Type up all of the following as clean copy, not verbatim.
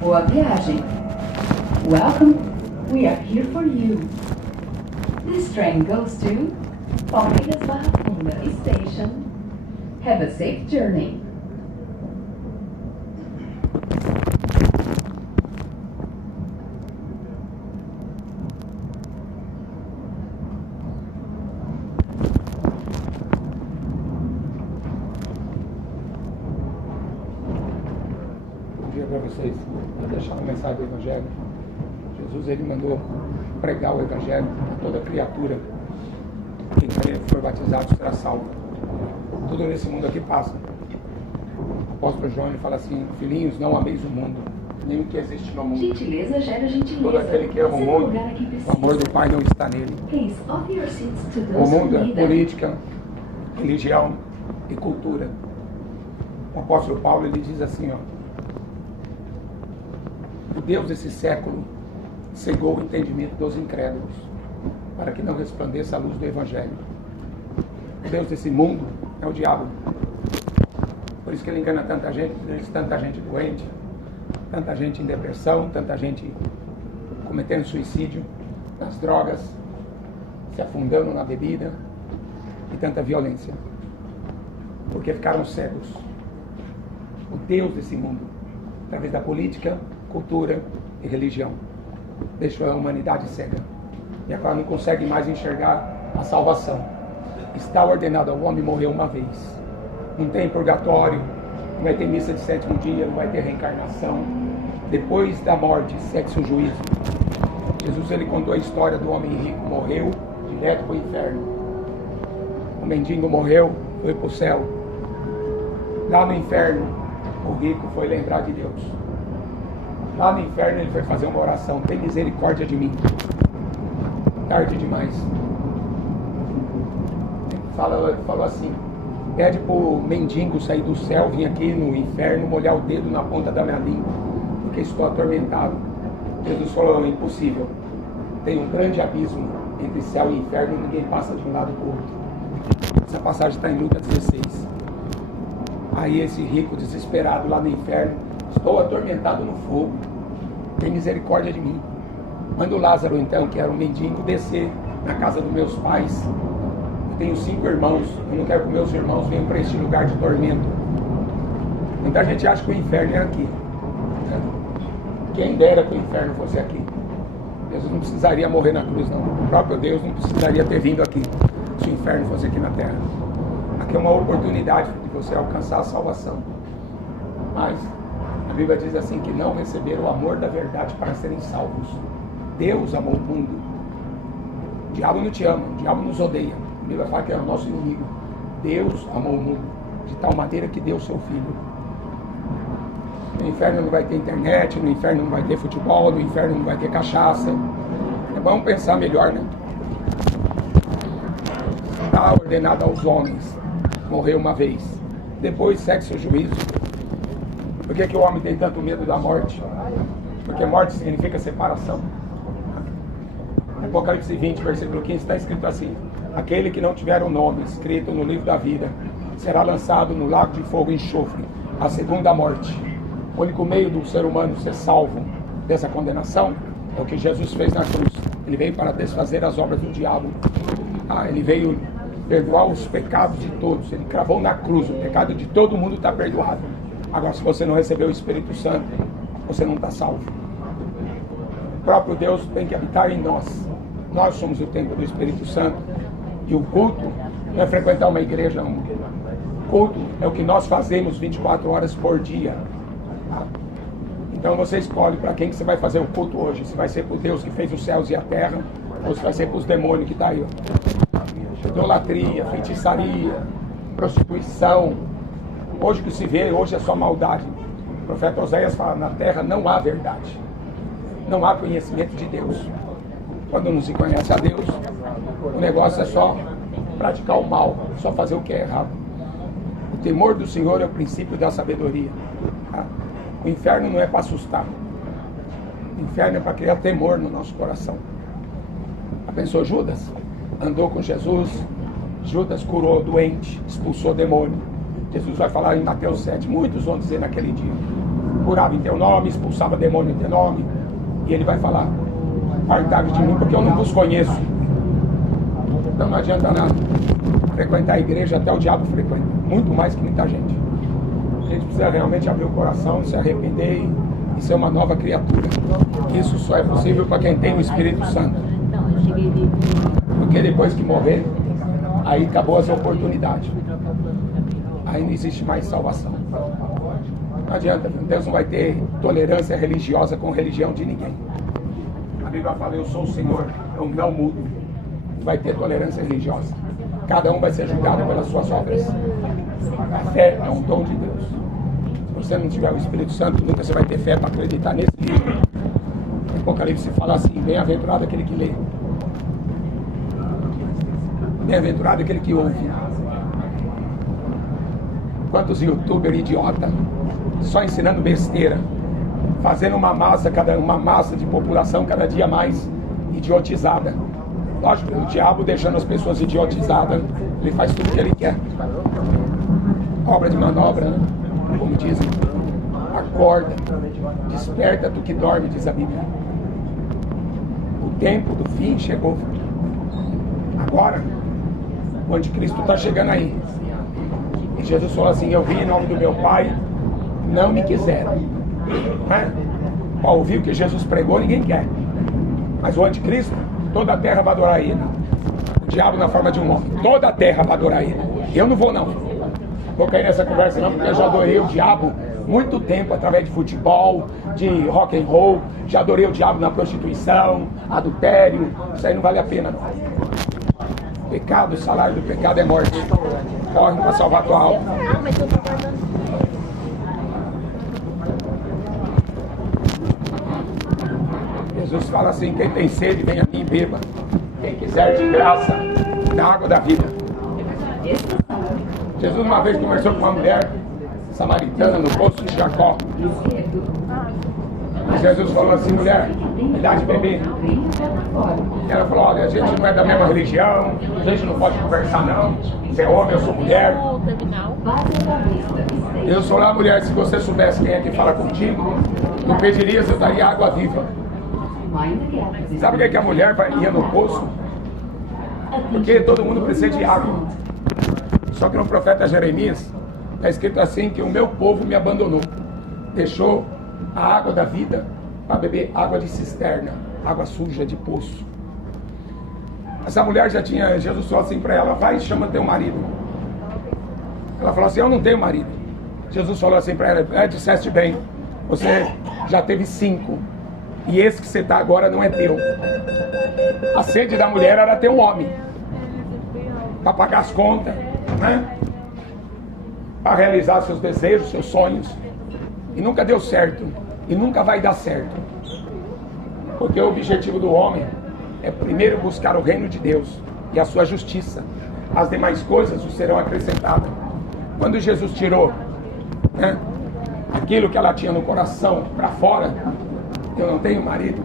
Boa viagem. Welcome. We are here for you. This train goes to Palmeiras Barra Funda Station. Have a safe journey. Para vocês, vou deixar uma mensagem do Evangelho. Jesus, ele mandou pregar o Evangelho a toda criatura. Quem for batizado será salvo. Tudo nesse mundo aqui passa. O apóstolo João, ele fala assim: filhinhos, não ameis o mundo, nem o que existe no mundo. Gentileza gera gentileza. Todo aquele que ama o mundo, o amor do Pai não está nele. O mundo é política, religião e cultura. O apóstolo Paulo, ele diz assim, ó: o Deus desse século cegou o entendimento dos incrédulos, para que não resplandeça a luz do Evangelho. O Deus desse mundo é o diabo. Por isso que ele engana tanta gente doente, tanta gente em depressão, tanta gente cometendo suicídio, nas drogas, se afundando na bebida e tanta violência. Porque ficaram cegos. O Deus desse mundo, através da política, cultura e religião, deixou a humanidade cega e agora não consegue mais enxergar a salvação. Está ordenado ao homem morrer uma vez. Não tem purgatório, não vai ter missa de sétimo dia, não vai ter reencarnação. Depois da morte, sexo, juízo. Jesus, ele contou a história do homem rico, morreu direto para o inferno. O mendigo morreu, foi para o céu. Lá no inferno, o rico foi lembrar de Deus. Lá no inferno ele foi fazer uma oração: tem misericórdia de mim. Tarde demais. Falou assim: pede para o mendigo sair do céu, vir aqui no inferno, molhar o dedo na ponta da minha língua, porque estou atormentado. Jesus falou: impossível. Tem um grande abismo entre céu e inferno, e ninguém passa de um lado para o outro. Essa passagem está em Lucas 16. Aí esse rico desesperado lá no inferno: estou atormentado no fogo, tem misericórdia de mim. Manda o Lázaro, então, que era um mendigo, descer na casa dos meus pais. Eu tenho 5 irmãos, eu não quero que meus irmãos venham para este lugar de tormento. Muita gente acha que o inferno é aqui. Quem dera que o inferno fosse aqui. Jesus não precisaria morrer na cruz, não. O próprio Deus não precisaria ter vindo aqui, se o inferno fosse aqui na terra. Aqui é uma oportunidade de você alcançar a salvação. Mas a Bíblia diz assim, que não receberam o amor da verdade para serem salvos. Deus amou o mundo. O diabo não te ama, o diabo nos odeia. A Bíblia fala que é o nosso inimigo. Deus amou o mundo de tal maneira que deu o seu Filho. No inferno não vai ter internet, no inferno não vai ter futebol, no inferno não vai ter cachaça. Vamos pensar melhor, né? Está ordenado aos homens morrer uma vez, depois sexo e juízo. Por que o homem tem tanto medo da morte? Porque morte significa separação. Apocalipse 20, versículo 15, está escrito assim: aquele que não tiver o nome escrito no livro da vida será lançado no lago de fogo e enxofre, a segunda morte. O único meio do ser humano ser salvo dessa condenação é o que Jesus fez na cruz. Ele veio para desfazer as obras do diabo. Ele veio perdoar os pecados de todos. Ele cravou na cruz: o pecado de todo mundo está perdoado. Agora, se você não recebeu o Espírito Santo, você não está salvo. O próprio Deus tem que habitar em nós. Nós somos o templo do Espírito Santo. E o culto não é frequentar uma igreja. O culto é o que nós fazemos 24 horas por dia. Então você escolhe para quem que você vai fazer o culto hoje. Se vai ser para o Deus que fez os céus e a terra, ou se vai ser para os demônios que estão aí. Idolatria, feitiçaria, prostituição. Hoje o que se vê, hoje é só maldade. O profeta Oséias fala: na terra não há verdade. Não há conhecimento de Deus. Quando não se conhece a Deus, o negócio é só praticar o mal, só fazer o que é errado. O temor do Senhor é o princípio da sabedoria. O inferno não é para assustar. O inferno é para criar temor no nosso coração. Pensou Judas? Andou com Jesus. Judas curou o doente, expulsou o demônio. Jesus vai falar em Mateus 7. Muitos vão dizer naquele dia: curava em teu nome, expulsava demônio em teu nome. E ele vai falar: apartai-vos de mim, porque eu não vos conheço. Então não adianta nada frequentar a igreja, até o diabo frequenta, muito mais que muita gente. A gente precisa realmente abrir o coração, se arrepender e ser uma nova criatura. Isso só é possível para quem tem o Espírito Santo. Porque depois que morrer, aí acabou as oportunidades. Aí não existe mais salvação. Não adianta, Deus não vai ter tolerância religiosa com religião de ninguém. A Bíblia fala: eu sou o Senhor, eu não mudo. Não vai ter tolerância religiosa. Cada um vai ser julgado pelas suas obras. A fé é um dom de Deus. Se você não tiver o Espírito Santo, nunca você vai ter fé para acreditar nesse livro. O Apocalipse fala assim: bem-aventurado aquele que lê, bem-aventurado aquele que ouve. Quantos youtubers idiota, só ensinando besteira, fazendo uma massa de população cada dia mais idiotizada. Lógico, o diabo deixando as pessoas idiotizadas, ele faz tudo o que ele quer. Obra de manobra, né? Como dizem. Acorda, desperta tu que dorme, diz a Bíblia. O tempo do fim chegou. Agora, o anticristo está chegando aí. E Jesus falou assim: eu vim em nome do meu Pai, não me quiseram. Para ouvir o que Jesus pregou, ninguém quer. Mas o anticristo, toda a terra vai adorar ele. O diabo na forma de um homem, toda a terra vai adorar ele. Eu não vou não. Vou cair nessa conversa não, porque eu já adorei o diabo muito tempo, através de futebol, de rock and roll. Já adorei o diabo na prostituição, adultério. Isso aí não vale a pena não. Pecado, o salário do pecado é morte. Corre para salvar a tua alma. Jesus fala assim: quem tem sede, vem a mim e beba. Quem quiser de graça, da água da vida. Jesus uma vez conversou com uma mulher samaritana no poço de Jacó. E Jesus falou assim: mulher, me dá de beber. E ela falou: olha, a gente não é da mesma religião, a gente não pode conversar não. Você é homem, eu sou mulher. Eu sou lá, mulher, se você soubesse quem é que fala contigo, não pedirias, eu daria água viva. Sabe por que a mulher ia no poço? Porque todo mundo precisa de água. Só que no profeta Jeremias está escrito assim: que o meu povo me abandonou, deixou a água da vida para beber água de cisterna, água suja de poço. Essa mulher já tinha, Jesus falou assim para ela: vai e chama teu marido. Ela falou assim: eu não tenho marido. Jesus falou assim para ela: disseste bem, você já teve 5, e esse que você está agora não é teu. A sede da mulher era ter um homem para pagar as contas, né? Para realizar seus desejos, seus sonhos. E nunca deu certo, e nunca vai dar certo, porque o objetivo do homem é primeiro buscar o reino de Deus e a sua justiça. As demais coisas os serão acrescentadas. Quando Jesus tirou, né, aquilo que ela tinha no coração para fora: eu não tenho marido,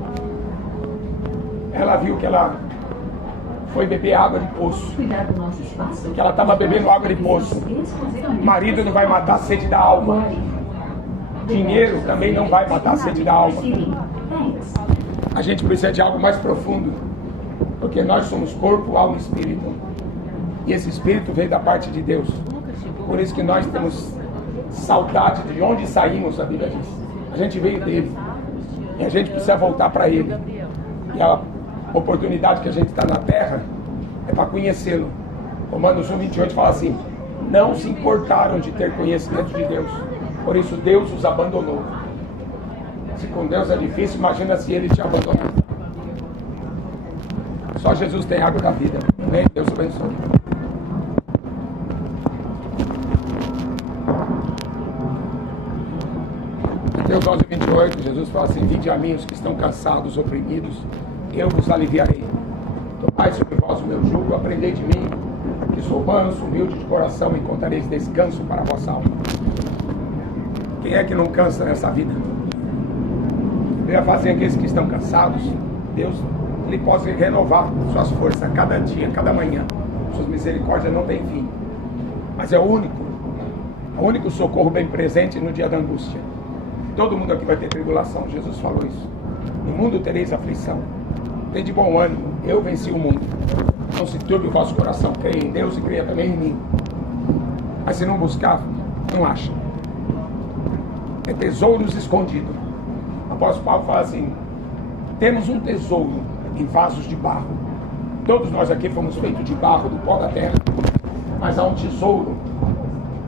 ela viu que ela foi beber água de poço, que ela estava bebendo água de poço. Marido não vai matar a sede da alma, dinheiro também não vai matar a sede da alma. A gente precisa de algo mais profundo, porque nós somos corpo, alma e espírito, e esse espírito veio da parte de Deus. Por isso que nós temos saudade de onde saímos, a Bíblia diz. A gente veio dele, e a gente precisa voltar para ele. E a oportunidade que a gente está na terra é para conhecê-lo. Romanos 1:28 fala assim: não se importaram de ter conhecimento de Deus, por isso Deus os abandonou. Se com Deus é difícil, imagina se ele te abandonar. Só Jesus tem água da vida. Amém? Deus abençoe. Mateus 11:28, Jesus fala assim: vinde a mim os que estão cansados, oprimidos, eu vos aliviarei. Tomai sobre vós o meu jugo, aprendei de mim, que sou manso, humilde de coração, e encontrareis descanso para a vossa alma. Quem é que não cansa nessa vida? Eu ia fazer aqueles que estão cansados. Deus, ele pode renovar suas forças a cada dia, a cada manhã. Suas misericórdias não têm fim. Mas é o único socorro bem presente no dia da angústia. todo mundo aqui vai ter tribulação. Jesus falou isso. No mundo tereis aflição. Tem de bom ânimo, eu venci o mundo. Não se turbe o vosso coração, creia em Deus e creia também em mim. Mas se não buscar, não acha. É tesouros escondidos. O apóstolo Paulo fala assim: temos um tesouro em vasos de barro. Todos nós aqui fomos feitos de barro, do pó da terra. Mas há um tesouro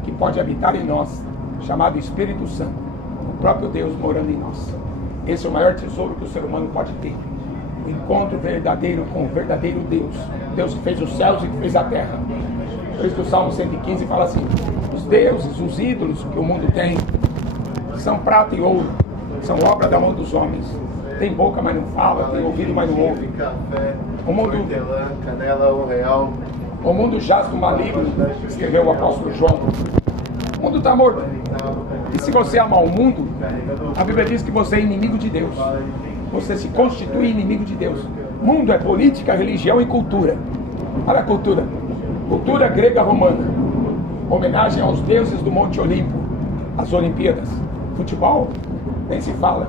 que pode habitar em nós, chamado Espírito Santo. O próprio Deus morando em nós. Esse é o maior tesouro que o ser humano pode ter. O encontro verdadeiro com o verdadeiro Deus. Deus que fez os céus e que fez a terra. Por isso que o Salmo 115 fala assim: os deuses, os ídolos que o mundo tem, são prata e ouro, são obra da mão dos homens. Tem boca, mas não fala, tem ouvido, mas não ouve. O mundo jaz do maligno, escreveu o apóstolo João. O mundo está morto. E se você amar o mundo, a Bíblia diz que você é inimigo de Deus. Você se constitui inimigo de Deus. Mundo é política, religião e cultura. Olha a cultura. Cultura grega romana. Homenagem aos deuses do Monte Olimpo. As Olimpíadas. Futebol, nem se fala.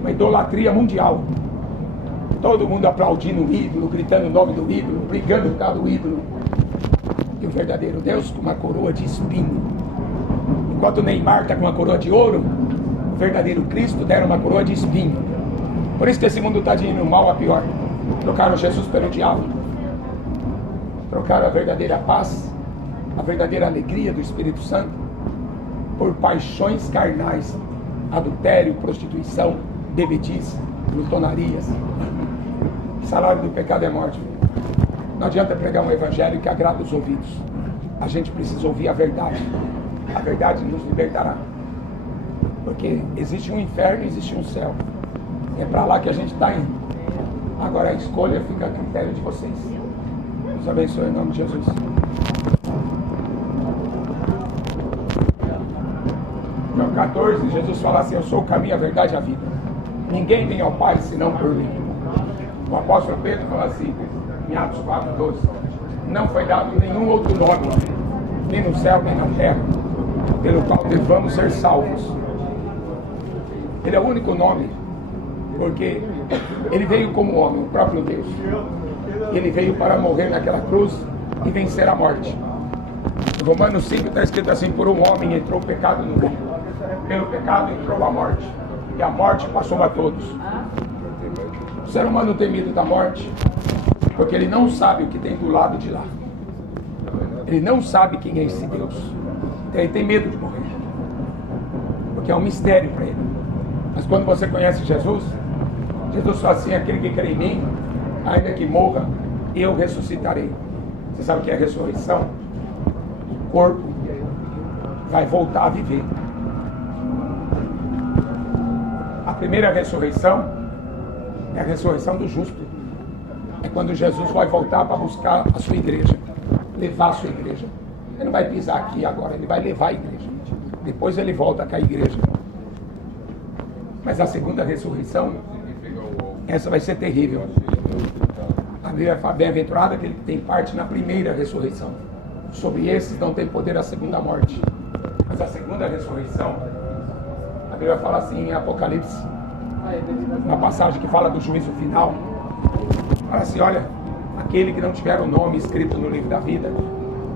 Uma idolatria mundial. Todo mundo aplaudindo o ídolo, gritando o nome do ídolo, brigando por causa do ídolo. E o verdadeiro Deus com uma coroa de espinho. Enquanto o Neymar está com uma coroa de ouro, o verdadeiro Cristo deram uma coroa de espinho. Por isso que esse mundo está de indo mal a pior. Trocaram Jesus pelo diabo. Trocaram a verdadeira paz, a verdadeira alegria do Espírito Santo, por paixões carnais, adultério, prostituição, bebedice, glutonarias. O salário do pecado é morte. Não adianta pregar um evangelho que agrada os ouvidos. A gente precisa ouvir a verdade. A verdade nos libertará. Porque existe um inferno e existe um céu. É para lá que a gente está indo. Agora a escolha fica a critério de vocês. Deus abençoe em nome de Jesus. João 14, Jesus fala assim: eu sou o caminho, a verdade e a vida. Ninguém vem ao Pai senão por mim. O apóstolo Pedro fala assim, em Atos 4:12: não foi dado nenhum outro nome, nem no céu, nem na terra, pelo qual devamos ser salvos. Ele é o único nome, porque ele veio como homem, o próprio Deus. Ele veio para morrer naquela cruz e vencer a morte. Em Romanos 5 está escrito assim: por um homem entrou o pecado no mundo, pelo pecado entrou a morte, e a morte passou a todos. O ser humano tem medo da morte porque ele não sabe o que tem do lado de lá. Ele não sabe quem é esse Deus. Então ele tem medo de morrer, porque é um mistério para ele. Mas quando você conhece Jesus, Jesus fala assim: aquele que crê em mim, ainda que morra, eu ressuscitarei. Você sabe o que é ressurreição? O corpo vai voltar a viver. A primeira ressurreição é a ressurreição do justo. É quando Jesus vai voltar para buscar a sua igreja, levar a sua igreja. Ele não vai pisar aqui agora, ele vai levar a igreja. Depois ele volta com a igreja. Mas a segunda ressurreição, essa vai ser terrível. A Bíblia fala: bem-aventurado aquele que tem parte na primeira ressurreição. Sobre esses não tem poder a segunda morte. Mas a segunda ressurreição, a Bíblia fala assim em Apocalipse, uma passagem que fala do juízo final. Fala assim: olha, aquele que não tiver o nome escrito no livro da vida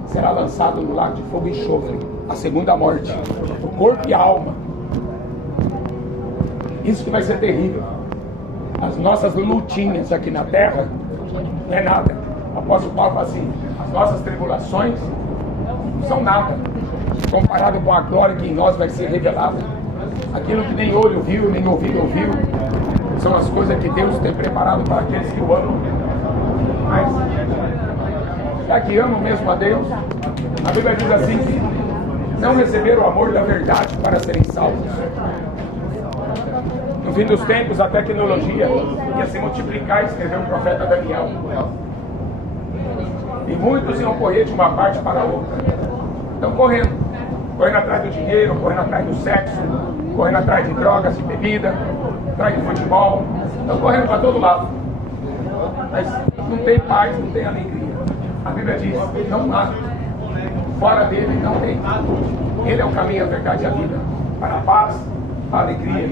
será lançado no lago de fogo e enxofre, a segunda morte, o corpo e a alma. Isso que vai ser terrível. As nossas lutinhas aqui na terra não é nada. O apóstolo Paulo fala assim: as nossas tribulações não são nada comparado com a glória que em nós vai ser revelada. Aquilo que nem olho viu, nem ouvido ouviu, são as coisas que Deus tem preparado para aqueles que o amam. Mas já que amam mesmo a Deus, a Bíblia diz assim: que não receberam o amor da verdade para serem salvos. No fim dos tempos, a tecnologia ia se multiplicar, escreveu o profeta Daniel. E muitos iam correr de uma parte para a outra. Estão correndo atrás do dinheiro, correndo atrás do sexo, correndo atrás de drogas, de bebida, atrás de futebol. Estão correndo para todo lado. Mas não tem paz, não tem alegria. A Bíblia diz: não há. Fora dele não tem. Ele é o caminho, a verdade e a vida. Para a paz, a alegria.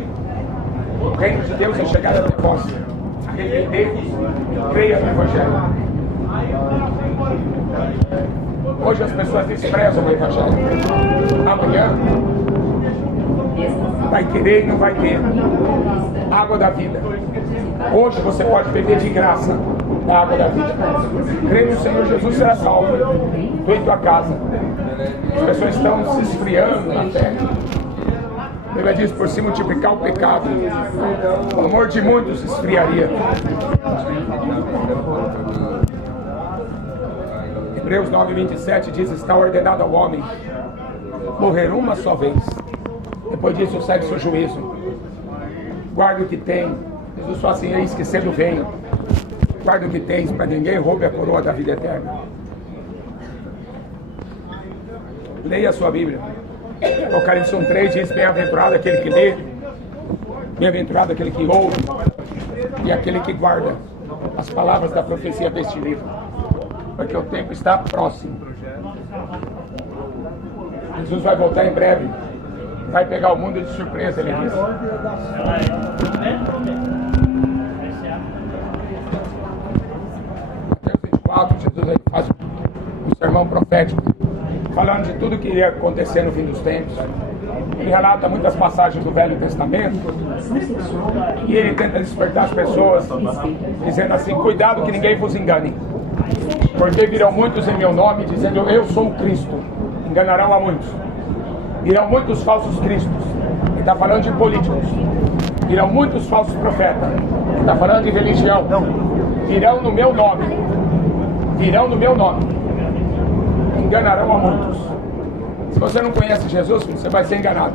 O reino de Deus é chegar até vós. Arrependei-vos e creia no Evangelho. Hoje as pessoas desprezam o Evangelho. Amanhã vai querer e não vai ter água da vida. Hoje você pode beber de graça da água da vida. Crê no Senhor Jesus, será salvo. Tu e tua casa. As pessoas estão se esfriando na fé. A Bíblia diz: por se multiplicar o pecado, o amor de muitos esfriaria. Hebreus 9:27 diz: está ordenado ao homem morrer uma só vez. Depois disso segue seu juízo. Guarda o que tem. Jesus falou assim: eis que cedo venho. Guarda o que tens, para ninguém roube a coroa da vida eterna. Leia a sua Bíblia. Apocalipse 1:3 diz: bem-aventurado aquele que lê, bem-aventurado aquele que ouve e aquele que guarda as palavras da profecia deste livro, porque o tempo está próximo. Jesus vai voltar em breve, vai pegar o mundo de surpresa, ele disse. Mateus 24, Jesus aí faz um sermão profético, falando de tudo que iria acontecer no fim dos tempos. Ele relata muitas passagens do Velho Testamento e ele tenta despertar as pessoas, dizendo assim: cuidado que ninguém vos engane, porque virão muitos em meu nome, dizendo eu sou o Cristo, enganarão a muitos. Virão muitos falsos cristos, ele está falando de políticos. Virão muitos falsos profetas, ele está falando de religião. Virão no meu nome, enganarão a muitos. Se você não conhece Jesus, você vai ser enganado,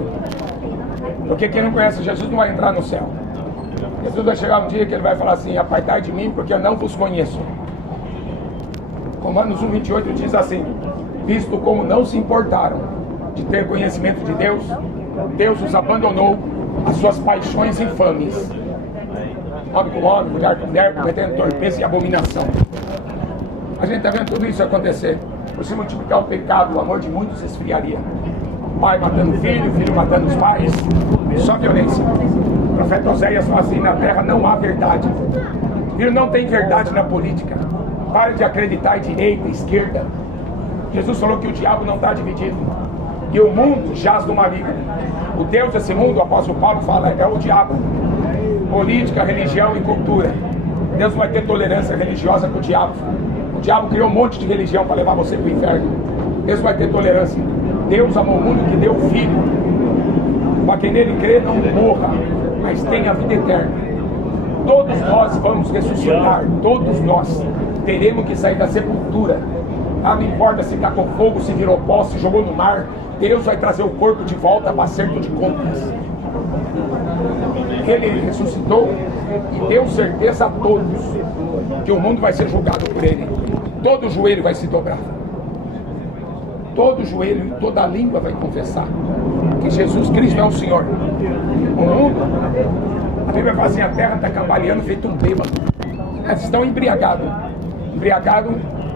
porque quem não conhece Jesus não vai entrar no céu. Jesus vai chegar um dia que ele vai falar assim: apartai de mim, porque eu não vos conheço. Romanos 1:28 diz assim: visto como não se importaram de ter conhecimento de Deus, Deus os abandonou às suas paixões infames. Homem com homem, mulher com mulher, cometendo torpeza e abominação. A gente está vendo tudo isso acontecer. Por se multiplicar o pecado, o amor de muitos se esfriaria. Pai matando filho, filho matando os pais, só violência. O profeta Oséias fala assim: na terra não há verdade. Filho, não tem verdade na política. Pare de acreditar em direita, esquerda. Jesus falou que o diabo não está dividido e o mundo jaz no maligno. O Deus desse mundo, o apóstolo Paulo fala, é o diabo. Política, religião e cultura. Deus não vai ter tolerância religiosa com o diabo. O diabo criou um monte de religião para levar você para o inferno. Deus vai ter tolerância. Deus amou o mundo que deu o Filho, para quem nele crê não morra, mas tenha a vida eterna. Todos nós vamos ressuscitar. Todos nós teremos que sair da sepultura. Não importa se está com fogo, se virou pó, se jogou no mar. Deus vai trazer o corpo de volta para acerto de contas. Ele ressuscitou e deu certeza a todos que o mundo vai ser julgado por ele. Todo joelho vai se dobrar. Todo joelho e toda língua vai confessar que Jesus Cristo é o Senhor. O mundo, a Bíblia fala assim: a terra está cambaleando feito um bêbado. Eles estão embriagados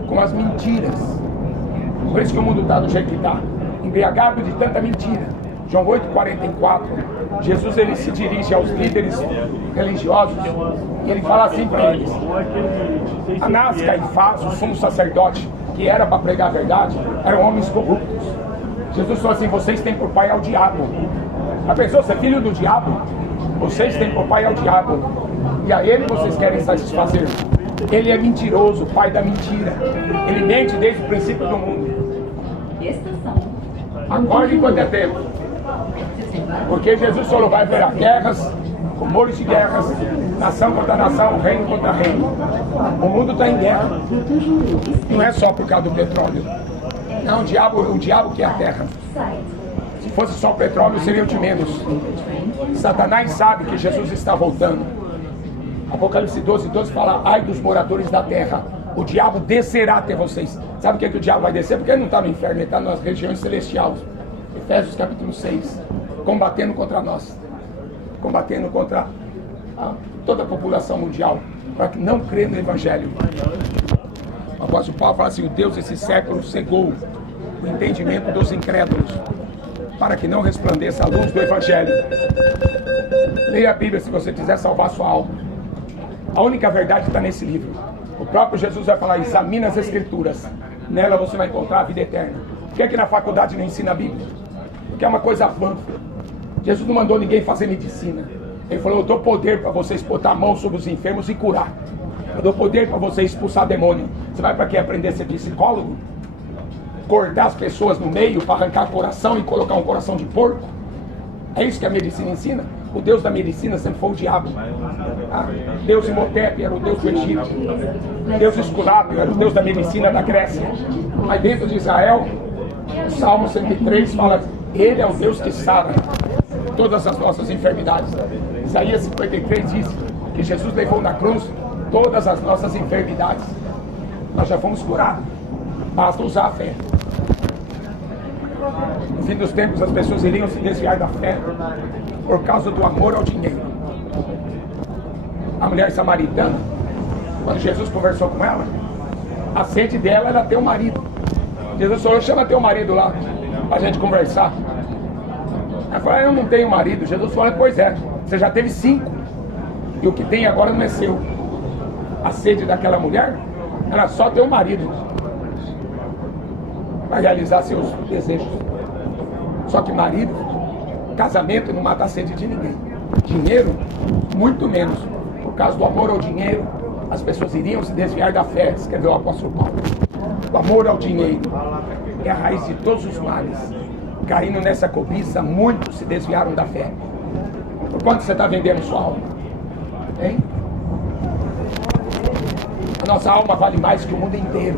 com as mentiras. Por isso que o mundo está do jeito que está, embriagado de tanta mentira. João 8,44, Jesus ele se dirige aos líderes religiosos e ele fala assim para eles: Anás, Caifás, o sumo sacerdote, que era para pregar a verdade, eram homens corruptos. Jesus falou assim: vocês têm por pai ao diabo. A pessoa ser filho do diabo, vocês têm por pai ao diabo, e a ele vocês querem satisfazer. Ele é mentiroso, pai da mentira. Ele mente desde o princípio do mundo. Acorde enquanto é tempo, porque Jesus falou: vai haver guerras, rumores de guerras, nação contra nação, reino contra reino. O mundo está em guerra. Não é só por causa do petróleo. Não, o diabo que é a terra. Se fosse só o petróleo, seria o de menos. Satanás sabe que Jesus está voltando. Apocalipse 12:12 fala: ai dos moradores da terra, o diabo descerá até vocês. Sabe o que o diabo vai descer? Porque ele não está no inferno, ele está nas regiões celestiais. Efésios capítulo 6, combatendo contra nós, combatendo contra toda a população mundial, para que não crê no Evangelho. O apóstolo Paulo fala assim: o Deus desse século cegou o entendimento dos incrédulos, para que não resplandeça a luz do Evangelho. Leia a Bíblia se você quiser salvar sua alma. A única verdade está nesse livro. O próprio Jesus vai falar: examina as Escrituras, nela você vai encontrar a vida eterna. Por que é que na faculdade não ensina a Bíblia? Porque é uma coisa vã. Jesus não mandou ninguém fazer medicina. Ele falou: eu dou poder para vocês botar a mão sobre os enfermos e curar. Eu dou poder para vocês expulsar demônio. Você vai para quê? Aprender a ser psicólogo? Cortar as pessoas no meio para arrancar o coração e colocar um coração de porco? É isso que a medicina ensina? O Deus da medicina sempre foi o diabo. Deus Imhotep era o Deus do Egito. Deus Esculápio era o Deus da medicina da Grécia. Mas dentro de Israel, o Salmo 103 fala: Ele é o Deus que sara todas as nossas enfermidades. Isaías 53 diz que Jesus levou na cruz todas as nossas enfermidades. Nós já fomos curados. Basta usar a fé. No fim dos tempos, as pessoas iriam se desviar da fé por causa do amor ao dinheiro. A mulher samaritana, quando Jesus conversou com ela, a sede dela era ter um marido. Jesus falou: chama teu marido lá para a gente conversar. Ela falou: eu não tenho marido. Jesus falou: pois é, você já teve 5 e o que tem agora não é seu. A sede daquela mulher era só ter um marido para realizar seus desejos. Só que marido, casamento não mata a sede de ninguém. Dinheiro, muito menos. Por causa do amor ao dinheiro, as pessoas iriam se desviar da fé, escreveu o apóstolo Paulo. O amor ao dinheiro é a raiz de todos os males. Caindo nessa cobiça, muitos se desviaram da fé. Por quanto você está vendendo sua alma? Hein? A nossa alma vale mais que o mundo inteiro.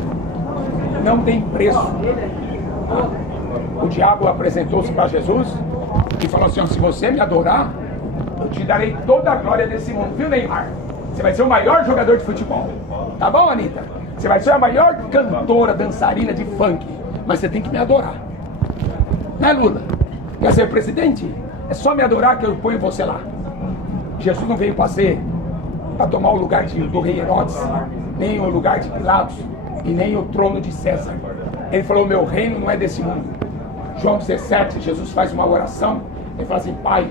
Não tem preço. O diabo apresentou-se para Jesus e falou assim: se você me adorar, eu te darei toda a glória desse mundo. Viu, Neymar? Você vai ser o maior jogador de futebol. Tá bom, Anitta? Você vai ser a maior cantora, dançarina de funk. Mas você tem que me adorar. Né, Lula? Quer ser presidente? É só me adorar que eu ponho você lá. Jesus não veio para tomar o lugar do rei Herodes, nem o lugar de Pilatos, e nem o trono de César. Ele falou: meu reino não é desse mundo. João 17, Jesus faz uma oração. Ele fala assim: Pai,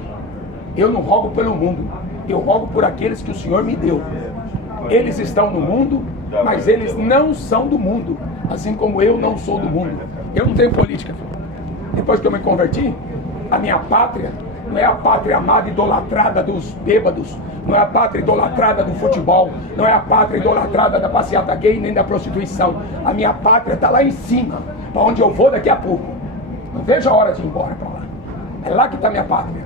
eu não rogo pelo mundo, eu rogo por aqueles que o Senhor me deu. Eles estão no mundo, mas eles não são do mundo, assim como eu não sou do mundo. Eu não tenho política. Depois que eu me converti, a minha pátria não é a pátria amada, idolatrada dos bêbados, não é a pátria idolatrada do futebol, não é a pátria idolatrada da passeata gay, nem da prostituição. A minha pátria está lá em cima, para onde eu vou daqui a pouco. Não vejo a hora de ir embora para lá. É lá que está minha pátria.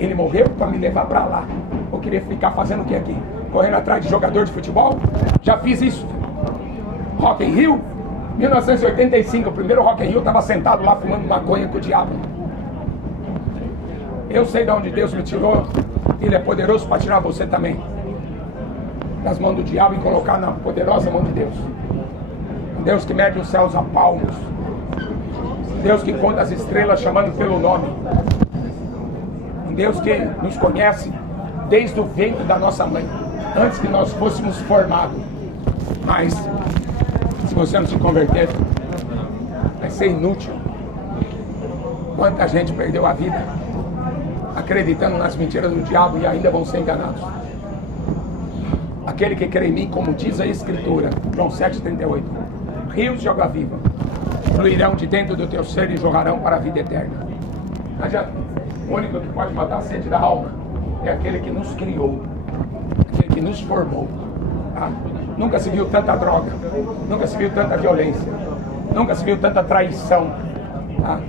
Ele morreu para me levar para lá. Eu queria ficar fazendo o que aqui? Correndo atrás de jogador de futebol? Já fiz isso. Rock in Rio, 1985, o primeiro Rock in Rio, eu estava sentado lá fumando maconha com o diabo. Eu sei de onde Deus me tirou. Ele é poderoso para tirar você também das mãos do diabo e colocar na poderosa mão de Deus. Um Deus que mede os céus a palmos. Um Deus que conta as estrelas chamando pelo nome. Um Deus que nos conhece desde o ventre da nossa mãe, antes que nós fôssemos formados. Mas se você não se converter, vai ser inútil. Quanta gente perdeu a vida acreditando nas mentiras do diabo e ainda vão ser enganados. Aquele que crê em mim, como diz a Escritura, João 7,38, rios de água viva fluirão de dentro do teu ser e jorrarão para a vida eterna. Não adianta. O único que pode matar a sede da alma é aquele que nos criou, aquele que nos formou. Tá? Nunca se viu tanta droga, nunca se viu tanta violência, nunca se viu tanta traição. Tá?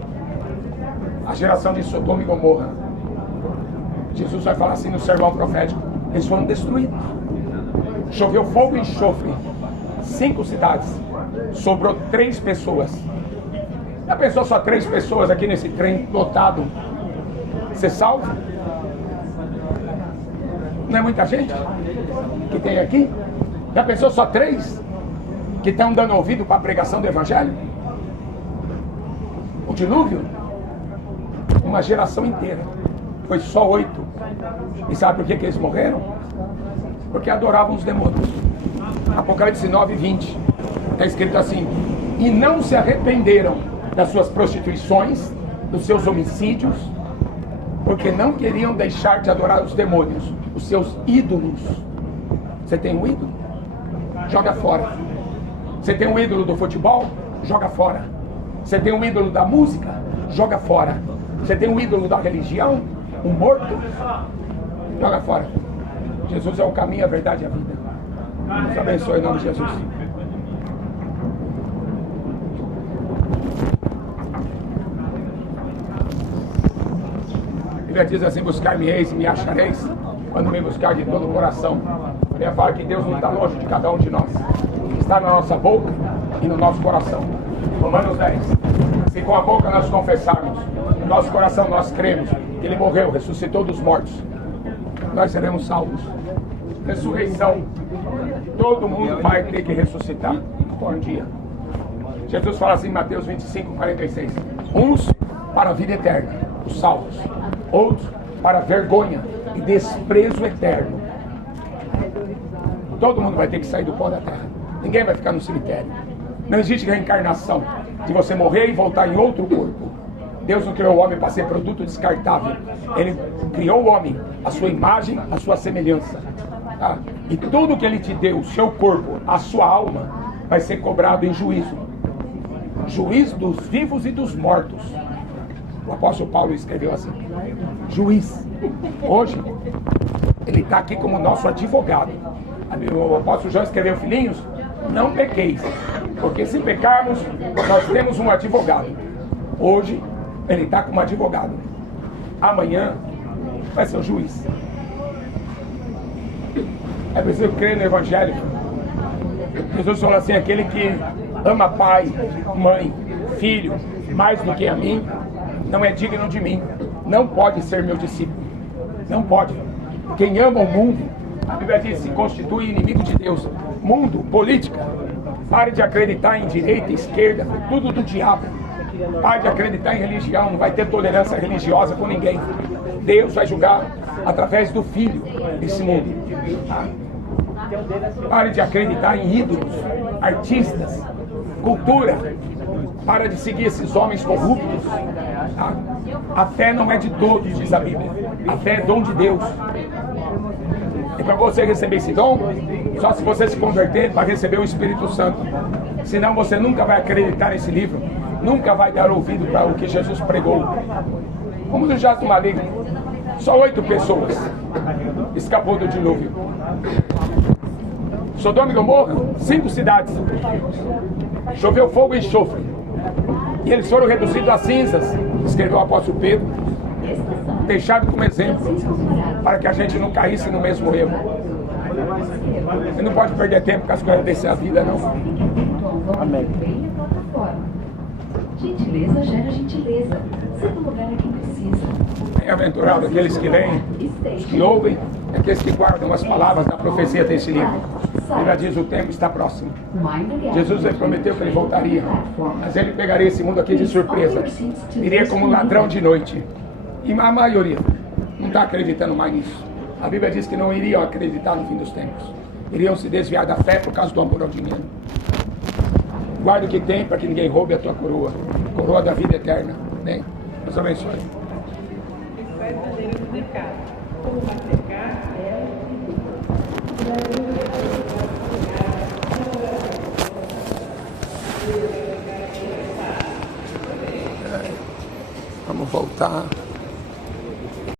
A geração de Sodoma e Gomorra, Jesus vai falar assim no sermão profético: eles foram destruídos. Choveu fogo e enxofre, 5 cidades, sobrou 3 pessoas. Já pensou só 3 pessoas aqui nesse trem lotado ser salvo? Não é muita gente que tem aqui? Já pensou só 3 que estão dando ouvido para a pregação do Evangelho? O dilúvio, uma geração inteira, foi só 8. E sabe por que eles morreram? Porque adoravam os demônios. Apocalipse 9:20 está escrito assim: e não se arrependeram das suas prostituições, dos seus homicídios, porque não queriam deixar de adorar os demônios, os seus ídolos. Você tem um ídolo? Joga fora. Você tem um ídolo do futebol? Joga fora. Você tem um ídolo da música? Joga fora. Você tem um ídolo da religião? Um morto? Joga fora. Jesus é o caminho, a verdade e a vida. Deus abençoe em nome de Jesus. A Bíblia diz assim: buscar-me-eis e me achareis, quando me buscar de todo o coração. A Bíblia fala que Deus não está longe de cada um de nós. Está na nossa boca e no nosso coração. Romanos 10. Se com a boca nós confessarmos, no nosso coração nós cremos que Ele morreu, ressuscitou dos mortos, nós seremos salvos. Ressurreição. Todo mundo vai ter que ressuscitar um dia. Jesus fala assim em Mateus 25, 46. Uns para a vida eterna, os salvos. Outros para vergonha e desprezo eterno. Todo mundo vai ter que sair do pó da terra. Ninguém vai ficar no cemitério. Não existe reencarnação de você morrer e voltar em outro corpo. Deus não criou o homem para ser produto descartável. Ele criou o homem, a sua imagem, a sua semelhança. Tá? E tudo que Ele te deu, o seu corpo, a sua alma, vai ser cobrado em juízo. Juiz dos vivos e dos mortos. O apóstolo Paulo escreveu assim: juiz. Hoje, ele está aqui como nosso advogado. O apóstolo João escreveu: filhinhos, não pequeis, porque se pecarmos, nós temos um advogado. Hoje, ele está como advogado. Amanhã, vai ser o juiz. É preciso crer no Evangelho. Jesus falou assim: aquele que ama pai, mãe, filho, mais do que a mim, não é digno de mim. Não pode ser meu discípulo. Não pode. Quem ama o mundo, a Bíblia diz, se constitui inimigo de Deus. Mundo, política. Pare de acreditar em direita, esquerda, tudo do diabo. Pare de acreditar em religião. Não vai ter tolerância religiosa com ninguém. Deus vai julgar através do Filho desse mundo. Pare de acreditar em ídolos, artistas, cultura. Para de seguir esses homens corruptos. Tá? A fé não é de todos, diz a Bíblia. A fé é dom de Deus. E para você receber esse dom, só se você se converter para receber o Espírito Santo. Senão você nunca vai acreditar nesse livro. Nunca vai dar ouvido para o que Jesus pregou. Como no jato maligno. Só 8 pessoas escapou do dilúvio. Sodoma e Gomorra, 5 cidades. Choveu fogo e enxofre. E eles foram reduzidos a cinzas, escreveu o apóstolo Pedro, deixado como exemplo, para que a gente não caísse no mesmo erro. Você não pode perder tempo com as coisas dessa vida, não. Amém. Gentileza gera gentileza. Sempre lugar é quem precisa. Bem-aventurado aqueles que vêm, os que ouvem, aqueles que guardam as palavras da profecia desse livro. Ele diz: o tempo está próximo. Jesus ele prometeu que ele voltaria, mas ele pegaria esse mundo aqui de surpresa. Iria como um ladrão de noite. E a maioria não está acreditando mais nisso. A Bíblia diz que não iriam acreditar no fim dos tempos. Iriam se desviar da fé por causa do amor ao dinheiro. Guarda o que tem para que ninguém roube a tua coroa. Coroa da vida eterna. Bem, Deus abençoe. Vamos voltar.